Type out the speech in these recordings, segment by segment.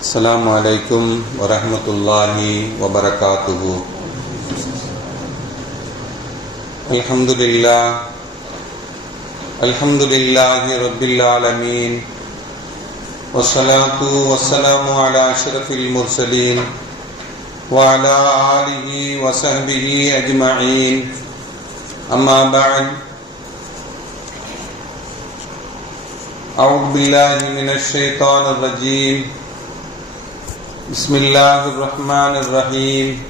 السلام عليكم ورحمة الله وبركاته. الحمد لله الحمد لله رب العالمين والصلاة والسلام على أشرف المرسلين وعلى آله وصحبه أجمعين. أما بعد أعوذ بالله من الشيطان الرجيم. بسم الله الرحمن الرحيم.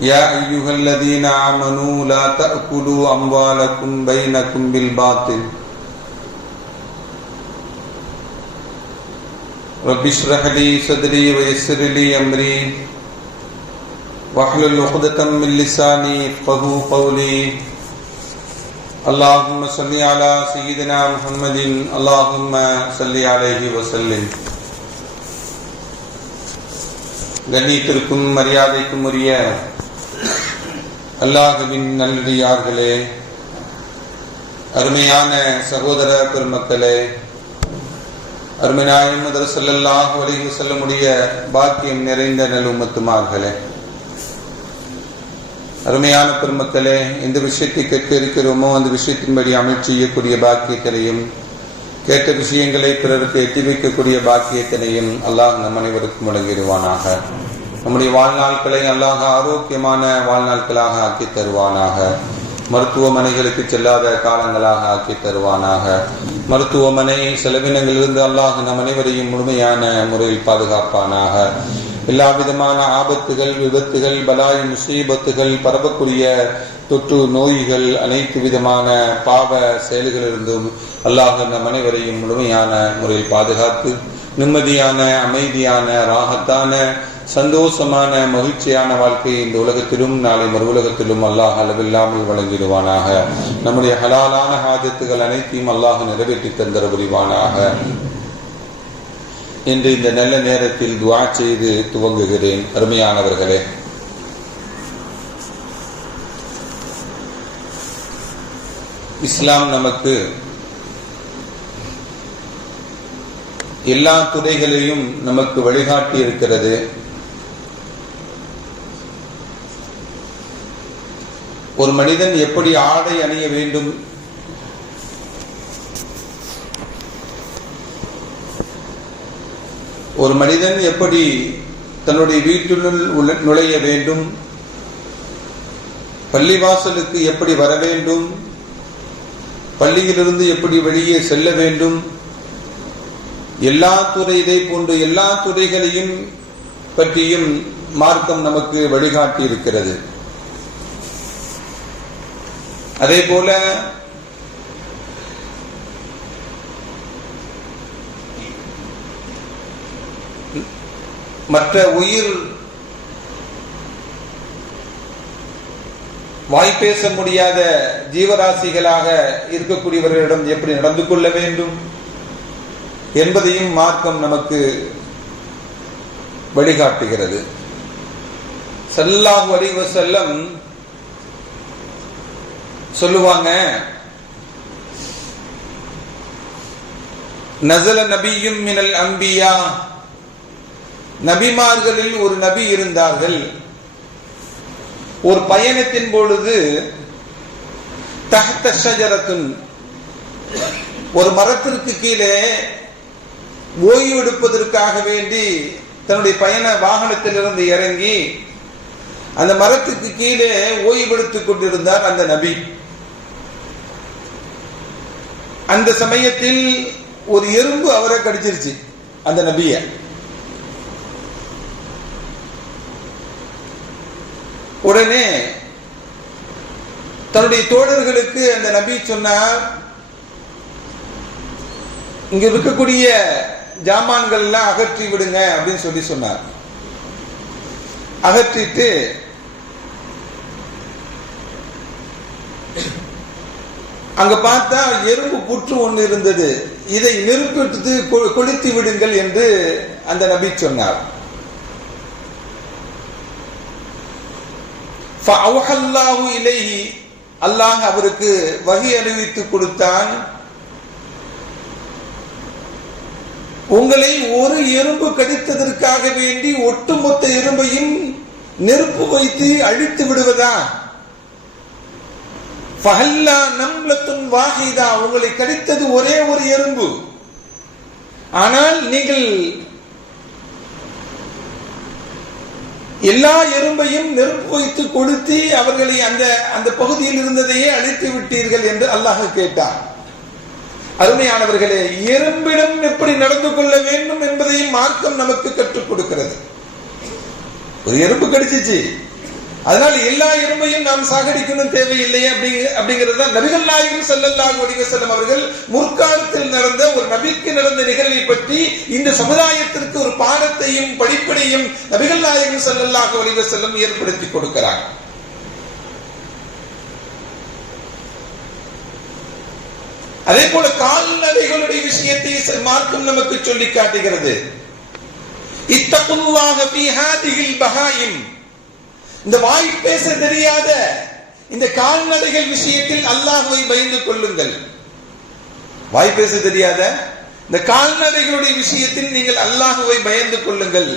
يا أيها الذين آمنوا لا تأكلوا أموالكم بينكم بالباطل. رب اشرح لي صدري ويسر لي أمري. واحلل عقدة من لساني يفقهوا قولي. اللهم صل على سيدنا محمد. اللهم صل عليه وسلم. கண்ணியத்திற்கும் மரியாதைக்கும் உரிய அல்லாஹுவின் நல்லடியார்களே அருமையான சகோதர பெருமக்களே அருமைநாயகம் முதல் செல்லல்லாஹு அலைஹி செல்லமுடைய பாக்கியம் நிறைந்த நல்லுமத்துமார்களே அருமையான பெருமக்களே எந்த விஷயத்தை கேட்க இருக்கிறோமோ அந்த விஷயத்தின்படி அமல் செய்யக்கூடிய பாக்கியத்திலையும் கேட்ட விஷயங்களை பிறருக்கு எட்டி வைக்கக்கூடிய பாக்கியத்தினையும் அல்லாஹ் நம் அனைவருக்கும் வழங்கிடுவானாக. நம்முடைய வாழ்நாட்களை அல்லாஹ் ஆரோக்கியமான வாழ்நாட்களாக ஆக்கி தருவானாக. மருத்துவமனைகளுக்கு செல்லாத காலங்களாக ஆக்கி தருவானாக. மருத்துவமனை செலவினங்களிலிருந்து அல்லாஹ் நம் அனைவரையும் முழுமையான முறையில் பாதுகாப்பானாக. எல்லா விதமான ஆபத்துகள் விபத்துகள் பலாய் முசீபத்துகள் பரவக்கூடிய தொற்று நோய்கள் அனைத்து விதமான பாவ செயல்களிலிருந்தும் அல்லாஹ் நம் அனைவரையும் முழுமையான முறையில் பாதுகாத்து நிம்மதியான அமைதியான ராகத்தான சந்தோஷமான மகிழ்ச்சியான வாழ்க்கையை இந்த உலகத்திலும் நாளை மறு உலகத்திலும் அல்லாஹ் அளவில்லாமல் வழங்கிடுவானாக. நம்முடைய ஹலாலான ஹாஜத்துகள் அனைத்தையும் அல்லாஹ் நிறைவேற்றி தந்தர புரிவானாக. இன்று இந்த நல்ல நேரத்தில் துவா செய்து துவங்குகிறேன். அருமையானவர்களே. இஸ்லாம் நமக்கு எல்லா துறைகளையும் நமக்கு வழிகாட்டி இருக்கிறது. ஒரு மனிதன் எப்படி ஆடை அணிய வேண்டும் ஒரு மனிதன் எப்படி தன்னுடைய வீட்டினுள் நுழைய வேண்டும்? பள்ளிவாசலுக்கு எப்படி வர வேண்டும்? பள்ளியிலிருந்து எப்படி வெளியே செல்ல வேண்டும்? எல்லா துறை இதை போன்று எல்லா துறைகளையும் பற்றியும் மார்க்கம் நமக்கு வழிகாட்டி இருக்கிறது அதே போல மற்ற உயிர் வாய் பேச முடியாத ஜீவராசிகளாக இருக்கக்கூடியவர்களிடம் எப்படி நடந்து கொள்ள வேண்டும் என்பதையும் மார்க்கம் நமக்கு வழிகாட்டுகிறது. சல்லாஹு அலிவ செல்லம் சொல்லுவாங்க. நசல நபியும் மினல் அம்பியா நபிமார்களில் ஒரு நபி இருந்தார்கள். ஒரு பயணத்தின் பொழுது தஹத்த ஷஜரத்துன் ஒரு மரத்திற்கு கீழே ஓய்வு எடுப்பதற்காக வேண்டி தன்னுடைய பயண வாகனத்திலிருந்து இறங்கி அந்த மரத்துக்கு கீழே ஓய்வெடுத்துக் கொண்டிருந்தார் அந்த நபி. அந்த சமயத்தில் ஒரு எறும்பு அவரை கடிச்சிருச்சு அந்த நபியை. உடனே தன்னுடைய தோழர்களுக்கு அந்த நபி சொன்னார் இங்க இருக்கக்கூடிய ஜாமான்கள் எல்லாம் அகற்றி விடுங்க அப்படின்னு சொல்லி சொன்னார். அகற்றிட்டு அங்க பார்த்தா எறும்பு புற்று ஒன்று இருந்தது. இதை நெருப்பிட்டு கொளுத்தி விடுங்கள் என்று அந்த நபி சொன்னார். இலேஹி அல்லாஹ் அவருக்கு வகி அறிவித்து கொடுத்தான். உங்களை ஒரு எறும்பு கடித்ததற்காக வேண்டி ஒட்டுமொத்த எறும்பையும் நெருப்பு வைத்து அழித்து விடுவதா? ஃபஹல்லா நம்லத்துன் வாஹிதா. உங்களை கடித்தது ஒரே ஒரு எறும்பு. ஆனால் நீங்கள் எல்லா எறும்பையும் நெருப்பு வைத்து கொளுத்தி அவர்களை அந்த அந்த பகுதியில் இருந்ததையே அழித்து விட்டீர்கள் என்று அல்லாஹ் கேட்டார் அருமையானவர்களே எறும்பிடம் எப்படி நடந்து கொள்ள வேண்டும் என்பதையும் மார்க்கம் நமக்கு கற்றுக் கொடுக்கிறது. ஒரு எறும்பு கடிச்சிச்சு. அதனால் எல்லா எறும்பையும் நாம் சாகடிக்கணும் தேவையில்லை அப்படிங்க அப்படிங்கிறது தான் நபிகள் நாயகம் செல்லல்லாஹு அலைஹி செல்லும் அவர்கள் முற்காலத்தில் நடந்த ஒரு நபிக்கு நடந்த நிகழ்வை பற்றி இந்த சமுதாயத்திற்கு ஒரு பாடத்தையும் படிப்பினையும் நபிகள் நாயகம் செல்லல்லாஹு அலைஹி செல்லும் ஏற்படுத்தி கொடுக்கிறார் அதே போல கால்நடைகளுடைய விஷயத்தை மார்க்கம் நமக்கு சொல்லி காட்டுகிறது. இத்தகுல்லாக ஃபீ ஹாதிஹில் இந்த வாய் பேச தெரியாத இந்த கால்நடைகள் விஷயத்தில் அல்லாஹுவை பயந்து கொள்ளுங்கள். வாய் பேச தெரியாத இந்த கால்நடைகளுடைய விஷயத்தில் நீங்கள் அல்லாஹுவை பயந்து கொள்ளுங்கள்.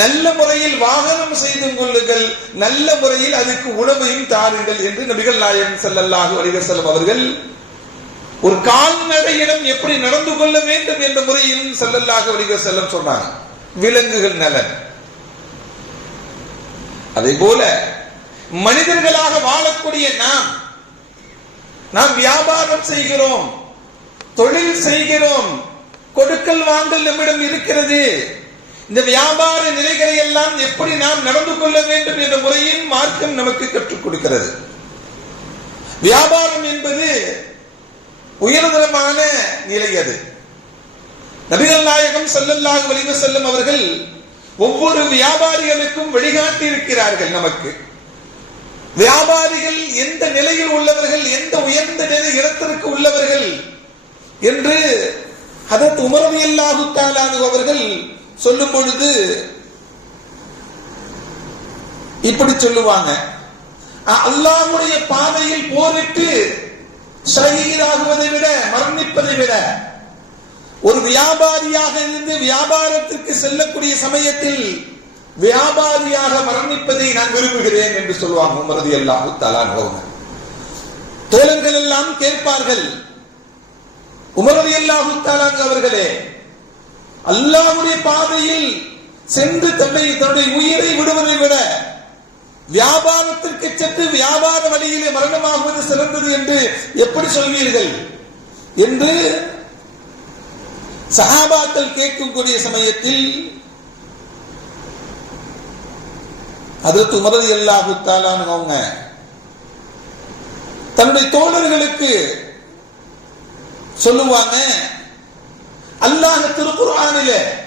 நல்ல முறையில் வாகனம் செய்து கொள்ளுங்கள். நல்ல முறையில் அதுக்கு உணவையும் தாருங்கள் என்று நபிகள் நாயகம் செல்லல்லாஹு அலைஹி அவர்கள் ஒரு கால்நடையிடம் எப்படி நடந்து கொள்ள வேண்டும் என்ற முறையிலும் செல்லல்லாக அலைஹி செல்லம் சொன்னாங்க. விலங்குகள் நலன். அதே போல மனிதர்களாக வாழக்கூடிய நாம் நாம் வியாபாரம் செய்கிறோம் தொழில் செய்கிறோம் கொடுக்கல் வாங்கல் நம்மிடம் இருக்கிறது. இந்த வியாபார நிலைகளை எல்லாம் எப்படி நாம் நடந்து கொள்ள வேண்டும் என்ற முறையில் மார்க்கம் நமக்கு கற்றுக் கொடுக்கிறது. வியாபாரம் என்பது உயர்தரமான நிலை அது. நபிகள் நாயகம் செல்லல்லாக வலிவு செல்லும் அவர்கள் ஒவ்வொரு வியாபாரிகளுக்கும் வழிகாட்டி இருக்கிறார்கள் நமக்கு. வியாபாரிகள் எந்த நிலையில் உள்ளவர்கள் எந்த உயர்ந்த நிலை இடத்திற்கு உள்ளவர்கள் என்று அதற்கு உமரவி அல்லாஹு அவர்கள் சொல்லும் பொழுது இப்படி சொல்லுவாங்க. அல்லாஹுடைய பாதையில் போரிட்டு ஷஹீதாகுவதை விட மரணிப்பதை விட ஒரு வியாபாரியாக இருந்து வியாபாரத்திற்கு செல்லக்கூடிய சமயத்தில் வியாபாரியாக மரணிப்பதை நான் விரும்புகிறேன் என்று சொல்லுவாங்க உமரது எல்லாம் தலான் தோழர்கள் எல்லாம் கேட்பார்கள் உமரது அல்லாஹு தலான் அவர்களே அல்லாவுடைய பாதையில் சென்று தன்னை தன்னுடைய உயிரை விடுவதை விட வியாபாரத்திற்கு சென்று வியாபார வழியிலே மரணமாகுவது சிறந்தது என்று எப்படி சொல்வீர்கள்? என்று சஹாபாக்கள் கேட்கக்கூடிய சமயத்தில் அதற்கு உமரது அல்லாஹு அவங்க தன்னுடைய தோழர்களுக்கு சொல்லுவாங்க அல்லாஹ் திருக்குறானில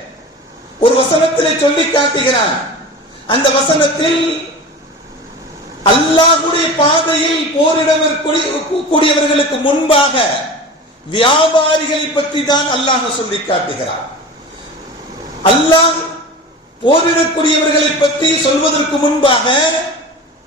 ஒரு வசனத்திலே சொல்லி காட்டுகிறான். அந்த வசனத்தில் அல்லாஹுடைய பாதையில் போரிடக்கூடியவர்களுக்கு முன்பாக வியாபாரிகளை பற்றி தான் அல்லாஹ் சொல்லி காட்டுகிறார் அல்லாஹ் போரிடக்கூடியவர்களை பற்றி சொல்வதற்கு முன்பாக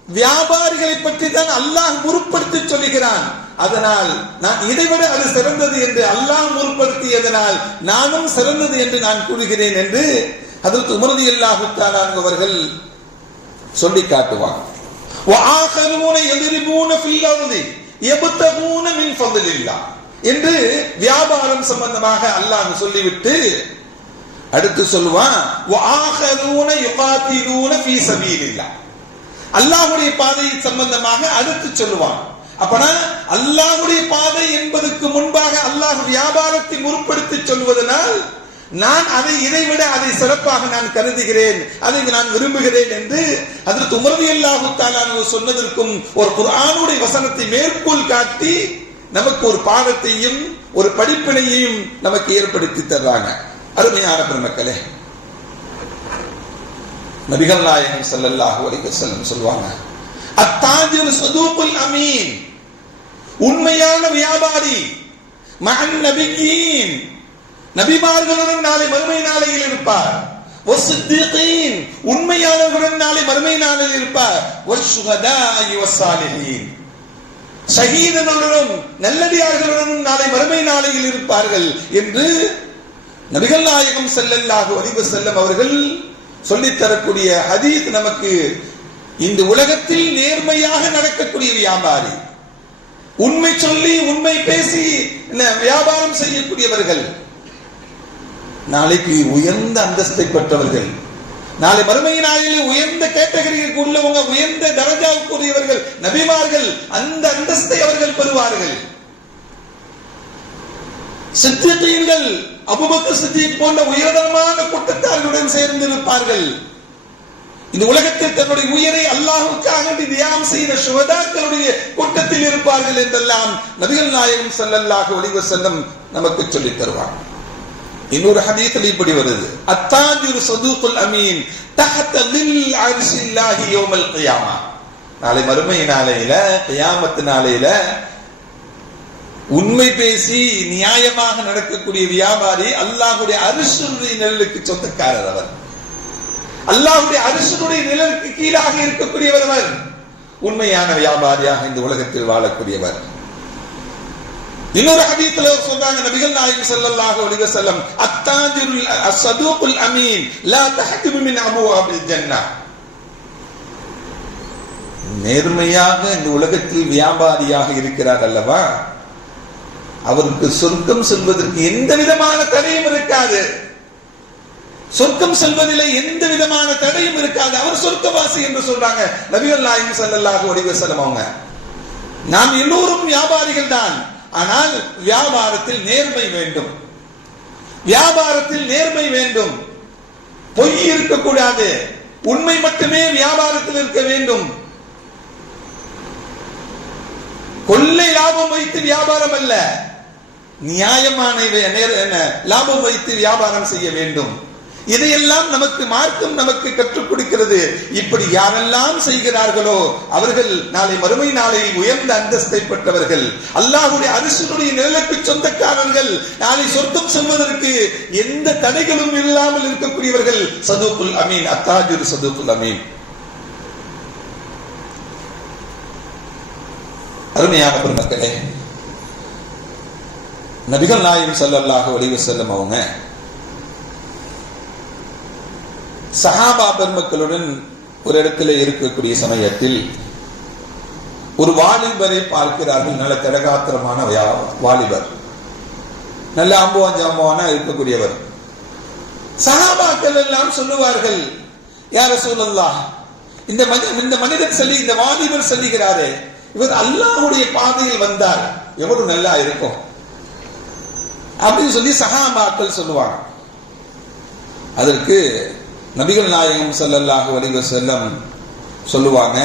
வியாபாரிகளை பற்றி தான் அல்லாஹ் முற்படுத்தி சொல்லுகிறான் அதனால் நான் இதைவிட அது சிறந்தது என்று அல்லாஹ் முற்படுத்தியதனால் நானும் சிறந்தது என்று நான் கூறுகிறேன் என்று அதற்கு உமரதி அல்லாஹு அவர்கள் சொல்லி காட்டுவான் وآخرون يضربون في الأرض يبتغون من فضل الله என்று வியாபாரம் சம்பந்தமாக அல்லாஹ் சொல்லிவிட்டு அடுத்து சொல்லுவான் அல்லாஹுடைய பாதை சம்பந்தமாக அடுத்து சொல்லுவான். அப்பனா அல்லாஹுடைய பாதை என்பதற்கு முன்பாக அல்லாஹ் வியாபாரத்தை முற்படுத்தி சொல்வதனால் நான் அதை இதைவிட அதை சிறப்பாக நான் கருதுகிறேன் அதை நான் விரும்புகிறேன் என்று அதற்கு உமர்வு அல்லாஹு தாலானு சொன்னதற்கும் ஒரு குரானுடைய வசனத்தை மேற்கோள் காட்டி நமக்கு ஒரு பாடத்தையும் ஒரு படிப்பினையையும் நமக்கு ஏற்படுத்தி தர்றாங்க. அருமையான பெருமக்களே. நபிகள் நாயகம் ஸல்லல்லாஹு அலைஹி வஸல்லம் சொல்லுவாங்க அத்தாஜிர் சதூகுல் அமீன். உண்மையான வியாபாரி மகன் நபியீன். நபிமார்களுடன் நாளை மறுமை நாளையில் இருப்பார். வஸ்ஸித்தீகீன் உண்மையாளர்களுடன் நாளை மறுமை நாளையில் இருப்பார். வஸ்ஸுஹதாஇ நல்லடியார்களுடனும் நாளை மறுமை நாளையில் இருப்பார்கள் என்று நபிகள் நாயகம் செல்லல்லாக அலிவு செல்லும் அவர்கள் சொல்லித் தரக்கூடிய நமக்கு இந்த உலகத்தில் நேர்மையாக நடக்கக்கூடிய வியாபாரி. உண்மை சொல்லி உண்மை பேசி என்ன, வியாபாரம் செய்யக்கூடியவர்கள். நாளைக்கு உயர்ந்த அந்தஸ்தை பெற்றவர்கள். நாளை மறுமை நாளிலே உயர்ந்த கேட்டகரிக்கு உள்ளவங்க உயர்ந்த தரஜாவுக்குரியவர்கள் நபிமார்கள் அந்த அந்தஸ்தை அவர்கள் பெறுவார்கள். சித்தியங்கள் அபுபக்கர் சித்தி போன்ற உயர்தரமான கூட்டத்தார்களுடன் சேர்ந்து இருப்பார்கள் இந்த உலகத்தில் தன்னுடைய உயிரை அல்லாஹுக்காக தியானம் செய்த சுவதாக்களுடைய கூட்டத்தில் இருப்பார்கள் என்றெல்லாம் நபிகள் நாயகம் செல்லல்லாக அலைஹி செல்லம் நமக்கு சொல்லித் தருவார்கள் இன்னொரு ஹதீஸில் இப்படி வருது. அத்தாஜுர் சதூக்குல் அமீன் தஹத தில் அர்ஷில்லாஹி யௌமல் கியாமா. நாளை மறுமை நாளையில கியாமத்து நாளையில உண்மை பேசி நியாயமாக நடக்கக்கூடிய வியாபாரி அல்லாஹுடைய அரிசுடைய நிழலுக்கு சொந்தக்காரர் அவர். அல்லாஹுடைய அரிசுடைய நிழலுக்கு கீழாக இருக்கக்கூடியவர் அவர். உண்மையான வியாபாரியாக இந்த உலகத்தில் வாழக்கூடியவர். இன்னொரு ஹதீஸ்ல சொல்றாங்க நபிகள் நாயகம் ஸல்லல்லாஹு அலைஹி வஸல்லம் அத்தாஜிருல் அஸ்ஸதூகுல் அமீன் லா தஹதிபு மின் அபுவாபில் ஜன்னah நேர்மையாக இந்த உலகத்தில் வியாபாரியாக இருக்கிறார் அல்லவா? அவருக்கு சொர்க்கம் செல்வதற்கு எந்த விதமான தடையும் இருக்காது. சொர்க்கம் செல்வதிலே எந்த விதமான தடையும் இருக்காது. அவர் சொர்க்கவாசி என்று சொல்றாங்க நபிகள் நாயகம் ஸல்லல்லாஹு அலைஹி வஸல்லம் அவங்க. நாம் எல்லோரும் வியாபாரிகள் தான். ஆனால் வியாபாரத்தில் நேர்மை வேண்டும். வியாபாரத்தில் நேர்மை வேண்டும். பொய் இருக்கக்கூடாது. உண்மை மட்டுமே வியாபாரத்தில் இருக்க வேண்டும். கொள்ளை லாபம் வைத்து வியாபாரம் அல்ல. நியாயமான என்ன, லாபம் வைத்து வியாபாரம் செய்ய வேண்டும். இதையெல்லாம் நமக்கு மார்க்கம் நமக்கு கற்றுக் கொடுக்கிறது. இப்படி யாரெல்லாம் செய்கிறார்களோ அவர்கள் நாளை மறுமை நாளை உயர்ந்த அந்தஸ்தை பெற்றவர்கள். அல்லாஹுடைய அரசனுடைய நிழலுக்கு சொந்தக்காரர்கள் நாளை சொர்க்கம் செல்வதற்கு எந்த தடைகளும் இல்லாமல் இருக்கக்கூடியவர்கள். சதுக்குல் அமீன் அத்தாஜுர் சதுக்குல் அமீன். அருமையான பெருமக்களே நபிகள் நாயகம் ஸல்லல்லாஹு அலைஹி செல்லும் அவங்க சஹாபா பெருமக்களுடன் ஒரு இடத்துல இருக்கக்கூடிய சமயத்தில் ஒரு வாலிபரை பார்க்கிறார்கள். நல்ல திடகாத்திரமான வாலிபர். நல்ல அம்புவான் ஜாம்புவானா இருக்கக்கூடியவர். சகாபாக்கள் எல்லாம் சொல்லுவார்கள் யார சொல்லலாம் இந்த மனி- இந்த மனிதன் சொல்லி இந்த வாலிபர் சொல்லுகிறாரே இவர் அல்லாஹுடைய பாதையில் வந்தார். எவ்வளவு நல்லா இருக்கும். அப்படின்னு சொல்லி சகாபாக்கள் சொல்லுவாங்க. அதற்கு நபிகள் நாயகம் செல்லல்லாஹு வலிவ செல்லம் சொல்லுவாங்க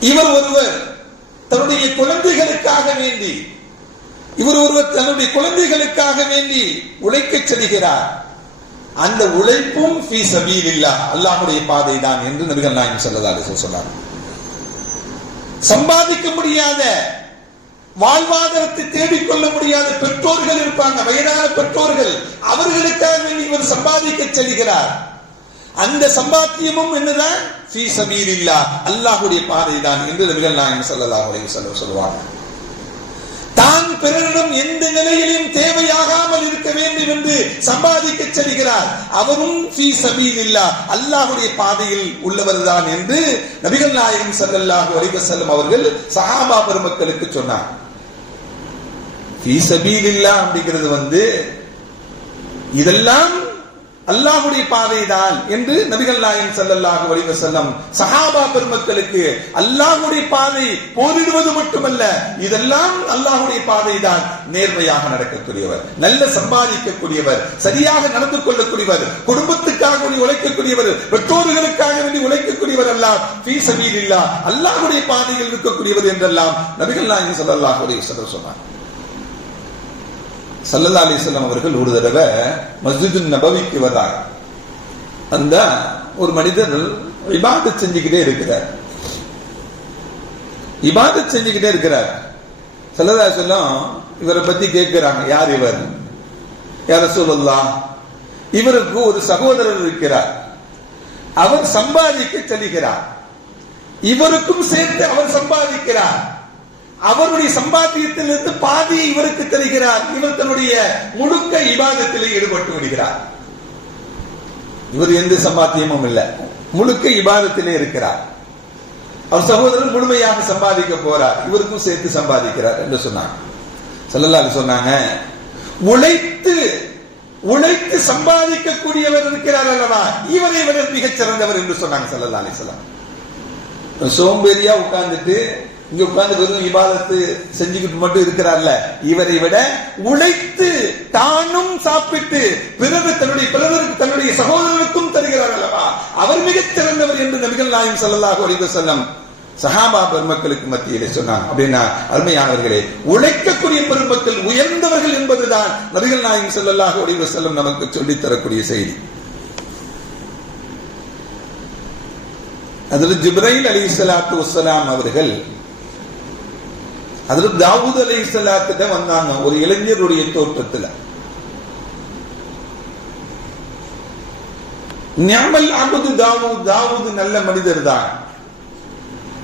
இவர் ஒருவர் தன்னுடைய குழந்தைகளுக்காக வேண்டி இவர் ஒருவர் தன்னுடைய குழந்தைகளுக்காக வேண்டி உழைக்க செல்கிறார். அந்த உழைப்பும் ஃபீ இல்லா அல்லாஹ்வுடைய பாதை தான் என்று நபிகள் நாயகம் செல்லதாக சொன்னார் சம்பாதிக்க முடியாத வாழ்வாதாரத்தை தேடிக்கொள்ள முடியாத பெற்றோர்கள் இருப்பாங்க. வயதான பெற்றோர்கள். அவர்களுக்காக இவர் சம்பாதிக்க செல்கிறார். அந்த சம்பாத்தியமும் என்னதான்? ஃபீ சபீலில்லாஹ். அல்லாஹ்வுடைய பாதை தான் என்று நபிகள் நாயகம் ஸல்லல்லாஹு அலைஹி வஸல்லம் சொல்வாங்க தான் பிறரிடம் எந்த நிலையிலும் தேவையாகாமல் இருக்க வேண்டும் என்று சம்பாதிக்க செல்கிறார். அவரும் ஃபீ இல்லா அல்லாஹுடைய பாதையில் உள்ளவர்தான் என்று நபிகள் நாயகம் ஸல்லல்லாஹு அலைஹி வஸல்லம் அவர்கள் சஹாபா பெருமக்களுக்கு சொன்னார் அப்படிங்கிறது வந்து இதெல்லாம் அல்லாஹ்வுடைய பாதைதான் என்று நபிகள் நாயன் ஸல்லல்லாஹு அலைஹி செல்லம் சஹாபா பெருமக்களுக்கு அல்லாஹுடைய பாதை போரிடுவது மட்டுமல்ல இதெல்லாம் அல்லாஹ்வுடைய பாதைதான். நேர்மையாக நடக்கக்கூடியவர் நல்ல சம்பாதிக்கக்கூடியவர் சரியாக நடந்து கொள்ளக்கூடியவர் குடும்பத்துக்காக வேண்டி உழைக்கக்கூடியவர் பெற்றோர்களுக்காக வேண்டி உழைக்கக்கூடியவர் எல்லாம் ஃபீ சபீலில்லாஹ் பாதையில் இருக்கக்கூடியவர் என்றெல்லாம் நபிகள் நாயன் ஸல்லல்லாஹு அலைஹி செல்லம் சொன்னார் சல்லல்லா அலிஸ்லாம் அவர்கள் ஒரு தடவை மஸ்ஜிது நபவிக்கு வர்றாங்க. அந்த ஒரு மனிதர் இபாதத் செஞ்சுக்கிட்டே இருக்கிறார். இபாதத் செஞ்சுக்கிட்டே இருக்கிறார். சல்லதா செல்லம் இவரை பத்தி கேட்கிறாங்க. யார் இவர்? யார சொல்லலாம் இவருக்கு ஒரு சகோதரர் இருக்கிறார். அவர் சம்பாதிக்க செல்கிறார். இவருக்கும் சேர்த்து அவர் சம்பாதிக்கிறார். அவருடைய சம்பாத்தியத்திலிருந்து பாதியை இவருக்கு தருகிறார். இவர் தன்னுடைய முழுக்க இபாதத்தில் ஈடுபட்டு விடுகிறார். இவர் எந்த சம்பாத்தியமும் இல்லை. முழுக்க இபாதத்திலே இருக்கிறார். அவர் சகோதரர் முழுமையாக சம்பாதிக்க போறார். இவருக்கும் சேர்த்து சம்பாதிக்கிறார் என்று சொன்னாங்க. செல்லலால் சொன்னாங்க உழைத்து உழைத்து சம்பாதிக்கக்கூடியவர் இருக்கிறார் அல்லவா? இவரை விட மிகச் சிறந்தவர் என்று சொன்னாங்க சல்லல்லா அலிஸ்லாம் சோம்பேறியா உட்கார்ந்துட்டு இங்க உட்கார்ந்து வெறும் விவாதத்து செஞ்சுக்கிட்டு மட்டும் இருக்கிறார்ல இவரை விட உழைத்து தானும் சாப்பிட்டு பிறர் தன்னுடைய பிறருக்கு தன்னுடைய சகோதரருக்கும் தருகிறார் அல்லவா? அவர் மிகச் சிறந்தவர் என்று நபிகள் நாயம் செல்லலாக அலைஹி செல்லம் சஹாபா பெருமக்களுக்கு மத்தியிலே சொன்னான் அப்படின்னா அருமையானவர்களே உழைக்கக்கூடிய பெருமக்கள் உயர்ந்தவர்கள் என்பதுதான் நபிகள் நாயம் ஸல்லல்லாஹு அலைஹி செல்லும் நமக்கு சொல்லித் தரக்கூடிய செய்தி. அதில் ஜிப்ரைல் அலி சலாத்து வசலாம் அவர்கள் அதுல தாவூத் அலை இஸ்லாத்திட்ட வந்தாங்க ஒரு இளைஞருடைய தோற்றத்துல. ஞாமல் அபுது தாவூத் தாவூது நல்ல மனிதர் தான்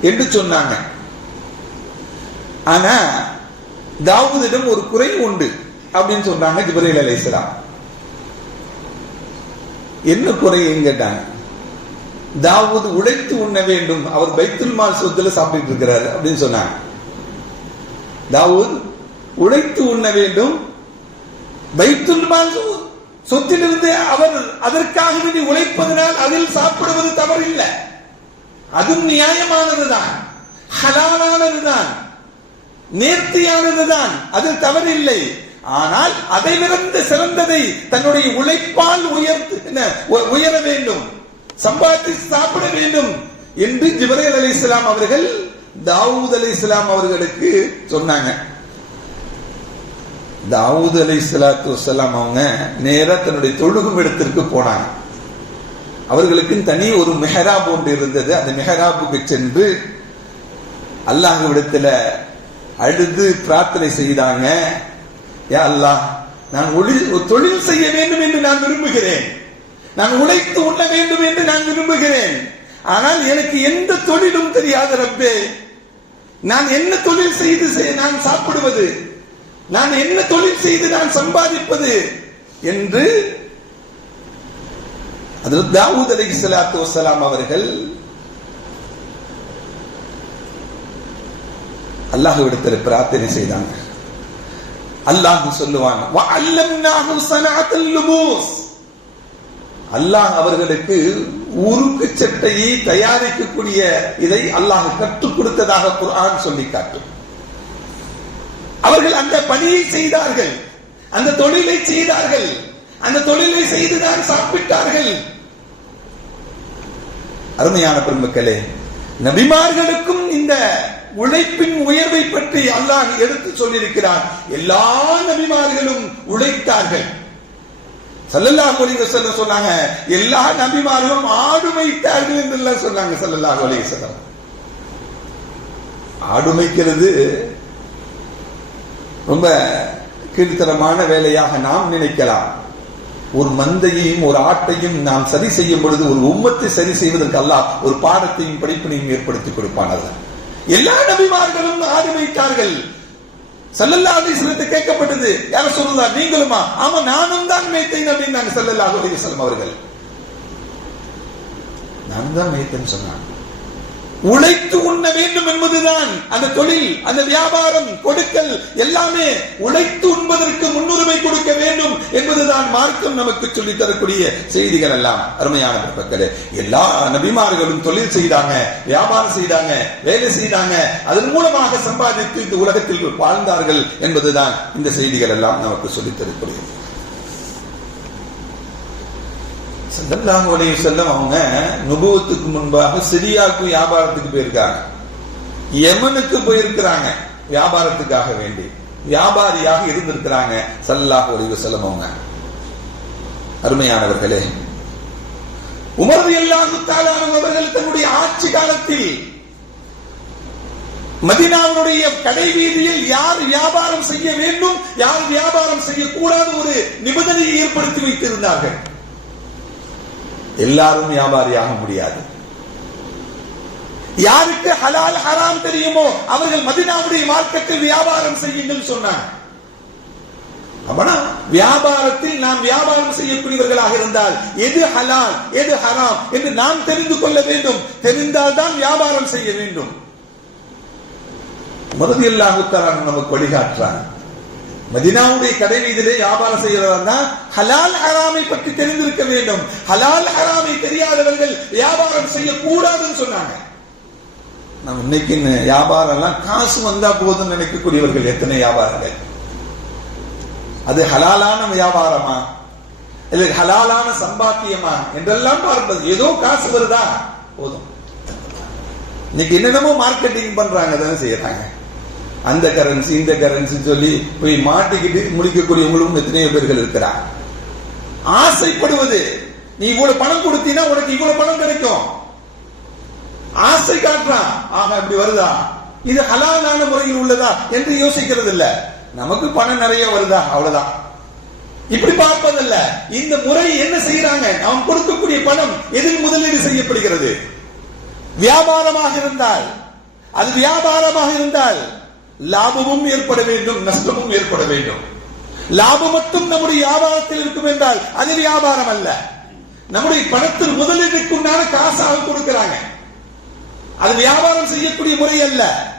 என்று சொன்னாங்க. ஆனா தாவூதிடம் ஒரு குறை உண்டு அப்படின்னு சொன்னாங்க ஜிபரேல் அலைசலாம் என்ன குறையும் கேட்டாங்க. தாவூது உடைத்து உண்ண வேண்டும் அவர் பைத்துல் மால் சொத்துல சாப்பிட்டு இருக்கிறாரு அப்படின்னு சொன்னாங்க. தாவூத் உழைத்து உண்ண வேண்டும். பைத்துல் சொத்திலிருந்து அவர் அதற்காக வேண்டி உழைப்பதனால் அதில் சாப்பிடுவது தவறில்லை. அதுவும் நியாயமானதுதான். ஹலாலானதுதான். நேர்த்தியானதுதான். அதில் தவறில்லை. ஆனால் அதை விருந்து சிறந்ததை தன்னுடைய உழைப்பால் உயர்த்து உயர வேண்டும். சம்பாதித்து சாப்பிட வேண்டும் என்று ஜிபரேல் அலி இஸ்லாம் அவர்கள் தாவூத் அலி இஸ்லாம் அவர்களுக்கு சொன்னாங்க. தாவூத் அலி இஸ்லாத்து வசலாம் அவங்க நேரா தன்னுடைய தொழுகும் இடத்திற்கு போனாங்க. அவர்களுக்கு தனி ஒரு மெஹராப் ஒன்று இருந்தது. அந்த மெஹராபுக்கு சென்று அல்லாஹ்விடத்துல அழுது பிரார்த்தனை செய்தாங்க. யா அல்லாஹ் நான் தொழில் செய்ய வேண்டும் என்று நான் விரும்புகிறேன். நான் உழைத்து உண்ண வேண்டும் என்று நான் விரும்புகிறேன். ஆனால் எனக்கு எந்த தொழிலும் தெரியாத ரப்பே. நான் என்ன தொழில் செய்து நான் சாப்பிடுவது? நான் என்ன தொழில் செய்து நான் சம்பாதிப்பது? என்று அதில் தாவூத் அலி சலாத்து வசலாம் அவர்கள் அல்லாஹுவிடத்தில் பிரார்த்தனை செய்தாங்க. அல்லாஹ் சொல்லுவாங்க அல்லாஹ் அவர்களுக்கு உருக்கு சட்டையை தயாரிக்கக்கூடிய இதை அல்லாஹ் கற்றுக் கொடுத்ததாக குரான் சொல்லி காட்டும். அவர்கள் அந்த பணியை செய்தார்கள். அந்த தொழிலை செய்தார்கள். அந்த தொழிலை செய்துதான் சாப்பிட்டார்கள். அருமையான பெருமக்களே நபிமார்களுக்கும் இந்த உழைப்பின் உயர்வை பற்றி அல்லாஹ் எடுத்து சொல்லியிருக்கிறார் எல்லா நபிமார்களும் உழைத்தார்கள். சல்லல்லாஹு அலைஹி வஸல்லம் சொன்னாங்க எல்லா நபிமார்களும் ஆடு மேய்த்தார்கள் என்று சொன்னாங்க சல்லல்லாஹு அலைஹி வஸல்லம். ஆடு மேய்க்கிறது ரொம்ப கீழ்த்தரமான வேலையாக நாம் நினைக்கலாம். ஒரு மந்தையையும் ஒரு ஆட்டையும் நாம் சரி செய்யும் பொழுது ஒரு உம்மத்தை சரி செய்வதற்கு அல்லாஹ் ஒரு பாடத்தையும் படிப்பினையும் ஏற்படுத்தி கொடுப்பான் எல்லா நபிமார்களும் ஆடு மேய்த்தார்கள் சல்லல்லா அலிஸ்லத்தை கேட்கப்பட்டது. யார சொல்லுதா நீங்களுமா? ஆமா நானும் தான் மேய்த்தேன் அப்படின்னு நாங்க சல்லல்லா அலிஸ்லம் அவர்கள். நான் தான் மேய்த்தேன்னு சொன்னாங்க. உழைத்து உண்ண வேண்டும் என்பதுதான் அந்த தொழில் அந்த வியாபாரம் கொடுக்கல் எல்லாமே உழைத்து உண்பதற்கு முன்னுரிமை கொடுக்க வேண்டும் என்பதுதான் மார்க்கம் நமக்கு சொல்லி தரக்கூடிய செய்திகள் எல்லாம். அருமையான மக்களே எல்லா நபிமார்களும் தொழில் செய்தாங்க வியாபாரம் செய்தாங்க வேலை செய்தாங்க அதன் மூலமாக சம்பாதித்து இந்த உலகத்தில் வாழ்ந்தார்கள் என்பதுதான் இந்த செய்திகள் எல்லாம் நமக்கு சொல்லித் தரக்கூடியது. சல்லல்லாஹு அலைய செல்லம் அவங்க நுபுவத்துக்கு முன்பாக சிரியாவுக்கு வியாபாரத்துக்கு போயிருக்காங்க. யமனுக்கு போயிருக்கிறாங்க வியாபாரத்துக்காக வேண்டி. வியாபாரியாக இருந்திருக்கிறாங்க சல்லாஹு அலைய செல்லம் அவங்க. அருமையானவர்களே உமர் எல்லாஹு அவர்கள் தன்னுடைய ஆட்சி காலத்தில் மதினாவுடைய கடை வீதியில் யார் வியாபாரம் செய்ய வேண்டும் யார் வியாபாரம் செய்யக்கூடாது ஒரு நிபந்தனையை ஏற்படுத்தி வைத்திருந்தார்கள். எல்லாரும் வியாபாரியாக முடியாது. யாருக்கு ஹலால் ஹராம் தெரியுமோ அவர்கள் மதினாவுடைய மார்க்கத்தில் வியாபாரம் செய்யுங்கள் சொன்னார். அப்பனா வியாபாரத்தில் நாம் வியாபாரம் செய்யக்கூடியவர்களாக இருந்தால் எது ஹலால் எது ஹராம் என்று நாம் தெரிந்து கொள்ள வேண்டும். தெரிந்தால் தான் வியாபாரம் செய்ய வேண்டும். மருதி அல்லாஹுத்தாரான் நமக்கு வழிகாட்டுறாங்க. மதினாவுடைய கடை வீதியிலே வியாபாரம் செய்கிறவர்னா ஹலால் ஹராமை பற்றி தெரிந்திருக்க வேண்டும். ஹலால் ஹராமை தெரியாதவர்கள் வியாபாரம் செய்யக்கூடாதுன்னு சொன்னாங்க. நம்ம இன்னைக்கு வியாபாரம் எல்லாம் காசு வந்தா போதும்னு நினைக்கக்கூடியவர்கள் எத்தனை வியாபாரங்கள் அது ஹலாலான வியாபாரமா? இல்லை ஹலாலான சம்பாத்தியமா? என்றெல்லாம் பார்ப்பது. ஏதோ காசு வருதா? போதும். இன்னைக்கு என்னென்னமோ மார்க்கெட்டிங் பண்றாங்க தானே செய்யறாங்க. அந்த கரன்சி இந்த கரன்சி சொல்லி போய் மாட்டிக்கிட்டு முடிக்கக்கூடியவங்களும் எத்தனையோ பேர்கள் இருக்கிறார் ஆசைப்படுவது நீ இவ்வளவு பணம் கொடுத்தீங்கன்னா உனக்கு இவ்வளவு பணம் கிடைக்கும். ஆசை காட்டுறான் ஆக இப்படி வருதா? இது ஹலாலான முறையில் உள்ளதா என்று யோசிக்கிறது இல்ல நமக்கு பணம் நிறைய வருதா? அவ்வளவுதான். இப்படி பார்ப்பதல்ல. இந்த முறை என்ன செய்யறாங்க நாம் கொடுக்கக்கூடிய பணம் எதில் முதலீடு செய்யப்படுகிறது? வியாபாரமாக இருந்தால். அது வியாபாரமாக இருந்தால். லாபமும் ஏற்பட வேண்டும் நஷ்டமும் ஏற்பட வேண்டும். லாபம் மட்டும் நம்முடைய வியாபாரத்தில் இருக்கும் என்றால் அது வியாபாரம் அல்ல. நம்முடைய பணத்தில் முதலீடுக்குண்டான காசாக கொடுக்கிறாங்க. அது வியாபாரம் செய்யக்கூடிய முறை அல்ல.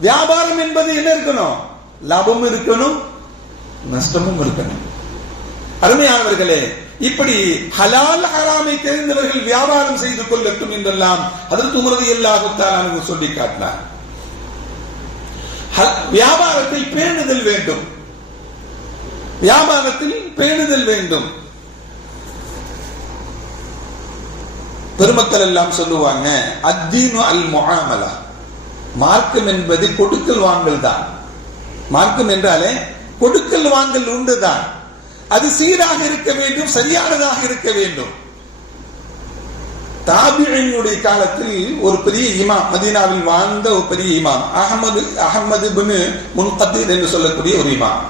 வியாபாரம் என்பது என்ன இருக்கணும்? லாபமும் இருக்கணும் நஷ்டமும் இருக்கணும். அருமையானவர்களே இப்படி ஹலால் ஹராமை தெரிந்தவர்கள் வியாபாரம் செய்து கொள்ளட்டும் என்றெல்லாம் அதற்கு உமரது எல்லாத்தான் சொல்லி காட்டினார் வியாபாரத்தில் பேணுதல் வேண்டும். வியாபாரத்தில் பேணுதல் வேண்டும். பெருமக்கள் எல்லாம் சொல்லுவாங்க அத்தீனு அல் முகாமலா மார்க்கம் என்பது கொடுக்கல் வாங்கல் தான். மார்க்கம் என்றாலே கொடுக்கல் வாங்கல் உண்டுதான். அது சீராக இருக்க வேண்டும் சரியானதாக இருக்க வேண்டும். தாபியினுடைய காலத்தில் ஒரு பெரிய இமாம் மதீனாவில் வாழ்ந்த ஒரு பெரிய இமாம் அகமது அகமது பின் முன்கத்தீர் என்று சொல்லக்கூடிய ஒரு இமாம்.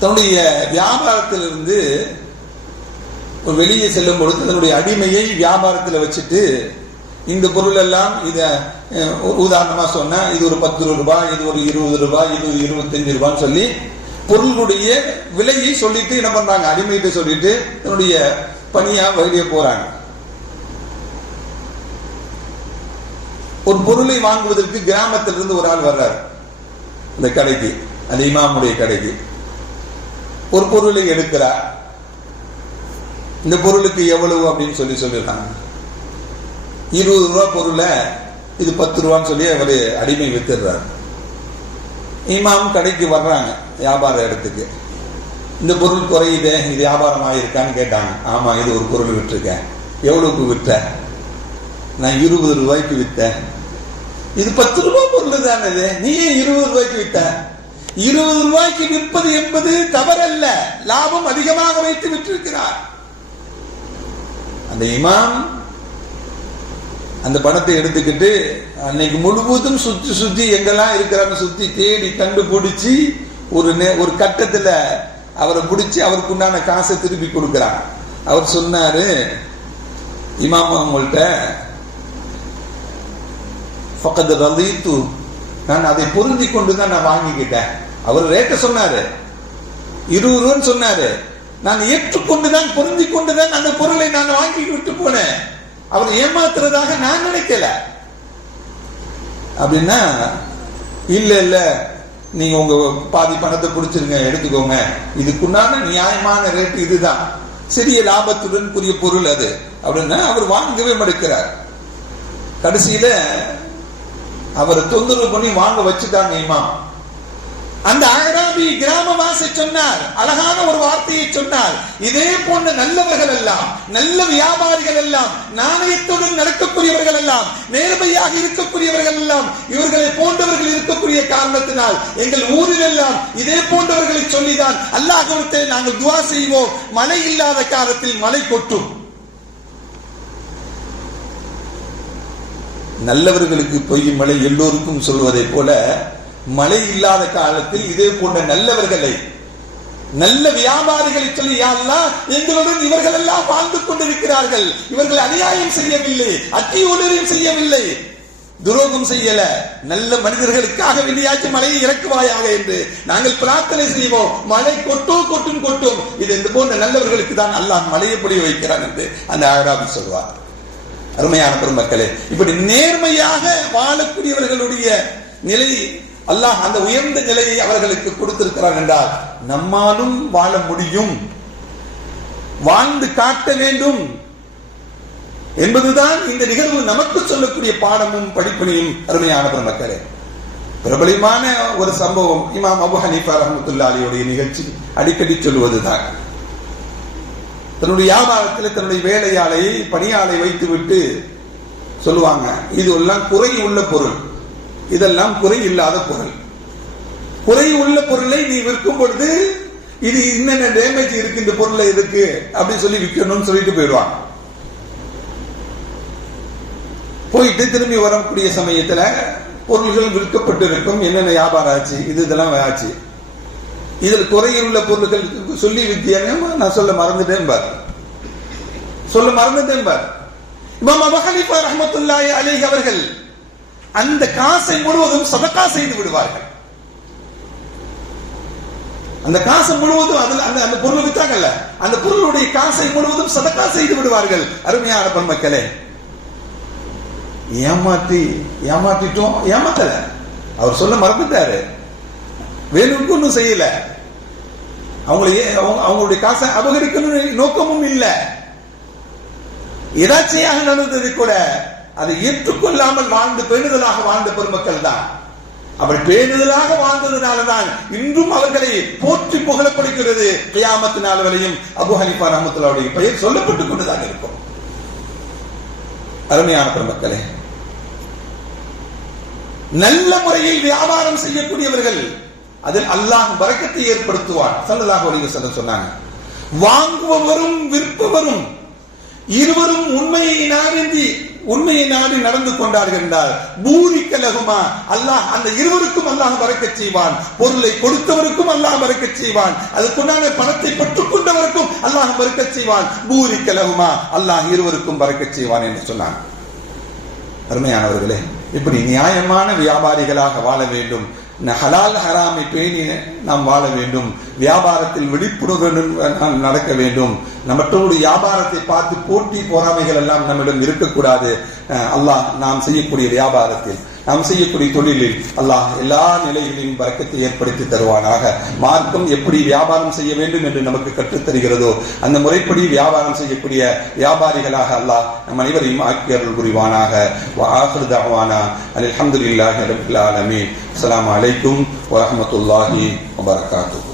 தன்னுடைய வியாபாரத்திலிருந்து ஒரு வெளியே செல்லும் பொழுது தன்னுடைய அடிமையை வியாபாரத்தில் வச்சுட்டு இந்த பொருள் எல்லாம் இதை உதாரணமாக சொன்னால் இது ஒரு பத்து ரூபாய் இது ஒரு இருபது ரூபாய் இது இருபத்தஞ்சு ரூபான்னு சொல்லி பொருளுடைய விலையை சொல்லிட்டு என்ன பண்றாங்க? அடிமைகிட்ட சொல்லிட்டு தன்னுடைய பணியா வெளியே போறாங்க. ஒரு பொருளை வாங்குவதற்கு கிராமத்திலிருந்து ஒரு ஆள் வர்றாரு. இந்த கடைக்கு அந்த இமாமுடைய கடைக்கு. ஒரு பொருளை எடுக்கிறார். இந்த பொருளுக்கு எவ்வளவு அப்படின்னு சொல்லி சொல்லிடுறாங்க. இருபது ரூபா பொருளை இது பத்து ரூபான்னு சொல்லி அவர் அடிமை வித்துடுறாரு. இமாம் கடைக்கு வர்றாங்க. வியாபார இடத்துக்கு. இந்த பொருள் குறையுதே இது வியாபாரம் ஆயிருக்கான்னு கேட்டாங்க. ஆமா இது ஒரு பொருள் விட்டுருக்கேன் எவ்வளோக்கு விற்ற? நான் இருபது ரூபாய்க்கு விற்றேன் இது பத்து ரூபாய் பொருள் தானே இது? நீ ஏன் இருபது ரூபாய்க்கு வித்த? இருபது ரூபாய்க்கு விற்பது என்பது தவறல்ல. லாபம் அதிகமாக வைத்து விற்றிருக்கிறார். அந்த இமாம் அந்த பணத்தை எடுத்துக்கிட்டு அன்னைக்கு முழுவதும் சுற்றி சுற்றி எங்கெல்லாம் இருக்கிறான்னு சுத்தி தேடி கண்டுபிடிச்சி ஒரு ஒரு கட்டத்துல அவரை பிடிச்சி அவருக்கு உண்டான காசை திருப்பி கொடுக்கிறாங்க அவர் சொன்னாரு இமாமா அவங்கள்ட்ட ஃபக்கத் ரலீத்து நான் அதை பொருந்தி கொண்டு தான் நான் வாங்கிக்கிட்டேன். அவர் ரேட்ட சொன்னாரு. இருபது ரூபான்னு சொன்னாரு. நான் ஏற்றுக்கொண்டுதான் பொருந்தி கொண்டுதான் அந்த பொருளை நான் வாங்கி விட்டு போனேன். அவர் ஏமாத்துறதாக நான் நினைக்கல. அப்படின்னா இல்ல இல்ல நீங்க உங்க பாதி பணத்தை பிடிச்சிருங்க எடுத்துக்கோங்க. இதுக்குண்டான நியாயமான ரேட் இதுதான். சிறிய லாபத்துடன் கூடிய பொருள் அது. அப்படின்னா அவர் வாங்கவே மடுக்கிறார் கடைசியில அவரை தொந்தரவு பண்ணி வாங்க வச்சுட்டாங்க இமாம். அந்த அகராபி கிராமவாசி சொன்னார். அழகான ஒரு வார்த்தையை சொன்னார். இதே போன்ற நல்லவர்கள் எல்லாம் நல்ல வியாபாரிகள் எல்லாம் நாணயத்துடன் நடக்கக்கூடியவர்கள் எல்லாம் நேர்மையாக இருக்கக்கூடியவர்கள் எல்லாம் இவர்களை போன்றவர்கள் இருக்கக்கூடிய காரணத்தினால் எங்கள் ஊரில் எல்லாம் இதே போன்றவர்களை சொல்லிதான் அல்லாஹத்தை நாங்கள் துவா செய்வோம். மழை இல்லாத காலத்தில் மழை கொட்டும். நல்லவர்களுக்கு பொய் மழை எல்லோருக்கும் சொல்வதை போல மழை இல்லாத காலத்தில் இதே போன்ற நல்லவர்களை நல்ல வியாபாரிகளை சொல்லி யாரெல்லாம் எங்களுடன் இவர்கள் எல்லாம் வாழ்ந்து கொண்டிருக்கிறார்கள். இவர்கள் அநியாயம் செய்யவில்லை அத்தியூழலையும் செய்யவில்லை. துரோகம் செய்யல. நல்ல மனிதர்களுக்காக வெளியாச்சு மழையை இறக்குவாயாக என்று நாங்கள் பிரார்த்தனை செய்வோம். மழை கொட்டும் கொட்டும் கொட்டும். இது இந்த போன்ற நல்லவர்களுக்கு தான் அல்லாஹ் மழையை பொழிய வைக்கிறான் என்று அந்த அழகாபி சொல்வார். அருமையான பெருமக்களே இப்படி நேர்மையாக வாழக்கூடியவர்களுடைய நிலை அல்லாஹ் அந்த உயர்ந்த நிலையை அவர்களுக்கு கொடுத்திருக்கிறார் என்றால் நம்மாலும் வாழ முடியும். வாழ்ந்து காட்ட வேண்டும். என்பதுதான் இந்த நிகழ்வு நமக்கு சொல்லக்கூடிய பாடமும் படிப்பினையும் அருமையான பெருமக்களே. பிரபலமான ஒரு சம்பவம் இமாம் அபு ஹனீஃபா ரஹமத்துல்லாலியுடைய நிகழ்ச்சி. அடிக்கடி சொல்லுவதுதான். தன்னுடைய வியாபாரத்தில் தன்னுடைய வேலையாளை பணியாளை வைத்துவிட்டு சொல்லுவாங்க இது எல்லாம் குறை உள்ள பொருள். இதெல்லாம் குறை இல்லாத பொருள். குறை உள்ள பொருளை நீ விற்கும் பொழுது இது என்னென்ன டேமேஜ் இருக்கு இந்த பொருளை இருக்கு அப்படின்னு சொல்லி விற்கணும்னு சொல்லிட்டு போயிடுவாங்க. போயிட்டு திரும்பி வரக்கூடிய சமயத்துல பொருள்கள் விற்கப்பட்டு இருக்கும் என்னென்ன வியாபாரம் ஆச்சு? இது இதெல்லாம் ஆச்சு. இதில் குறையுள்ள பொருட்கள் சொல்லி வித்தியாங்க நான் சொல்ல மறந்துட்டேன் பார். சொல்ல மறந்துட்டேன் பார். இமாம் அபு ஹனீஃபா ரஹ்மத்துல்லாஹி அலைஹி அவர்கள் அந்த காசை முழுவதும் சதக்கா செய்து விடுவார்கள். அந்த காசை முழுவதும் அதில் அந்த அந்த பொருள் வித்தாங்கல்ல அந்த பொருளுடைய காசை முழுவதும் சதக்கா செய்து விடுவார்கள். அருமையான பெண்மக்களே ஏமாத்தி ஏமாத்திட்டோம் ஏமாத்தல. அவர் சொல்ல மறந்துட்டாரு. வேணுக்கு ஒன்றும் செய்யல. அவங்களை அவங்க- அவங்களுடைய காசை அபகரிக்கணும் நோக்கமும் இல்லை. எதாச்சையாக நடந்தது கூட அதை ஏற்றுக்கொள்ளாமல் வாழ்ந்து பேணுதலாக வாழ்ந்த பெருமக்கள் தான் அவர் பேணுதலாக வாழ்ந்ததுனாலதான் இன்றும் அவர்களை போற்றி புகழப்படுகிறது. கியாமத்து நாள் வரையும் அபு ஹனிஃபா ரஹமத்துல்லாவுடைய பெயர் சொல்லப்பட்டுக் கொண்டுதான் இருக்கும். அருமையான பெருமக்களே நல்ல முறையில் வியாபாரம் செய்யக்கூடியவர்கள் அதில் அல்லாஹ் வரக்கத்தை ஏற்படுத்துவார் ஸல்லல்லாஹு அலைஹி வஸல்லம் சொன்னாங்க வாங்குபவரும் விற்பவரும் இருவரும் உண்மையை நாடி உண்மையை நாடி நடந்து கொண்டார்கள் என்றால் பூரி கலகுமா அல்லாஹ் அந்த இருவருக்கும் அல்லாஹ் வரக்க செய்வான். பொருளை கொடுத்தவருக்கும் அல்லாஹ் வரக்க செய்வான். அதுக்குண்டான பணத்தை பெற்றுக் கொண்டவருக்கும் அல்லாஹ் வரக்க செய்வான். பூரி கலகுமா அல்லாஹ் இருவருக்கும் வரக்க செய்வான் என்று சொன்னான். அருமையானவர்களே இப்படி நியாயமான வியாபாரிகளாக வாழ வேண்டும். ஹலால் ஹராமை பேணி நாம் வாழ வேண்டும். வியாபாரத்தில் விழிப்புணர்வுடன் நாம் நடக்க வேண்டும். நம்மற்றோடு வியாபாரத்தை பார்த்து போட்டி பொறாமைகள் எல்லாம் நம்மிடம் இருக்கக்கூடாது. அஹ் அல்லாஹ் நாம் செய்யக்கூடிய வியாபாரத்தில். நாம் செய்யக்கூடிய தொழிலில் அல்லாஹ் எல்லா நிலைகளிலும் வழக்கத்தை ஏற்படுத்தி தருவானாக. மார்க்கம் எப்படி வியாபாரம் செய்ய வேண்டும் என்று நமக்கு கற்றுத்தருகிறதோ அந்த முறைப்படி வியாபாரம் செய்யக்கூடிய வியாபாரிகளாக அல்லாஹ் நம் அனைவரையும் ஆக்கி அருள் புரிவானாக. அலமதுல்லாஹி அலமீன் அஸ்லாம் வலைக்கும் வரமத்துல்லாஹி வபர்காத்தூ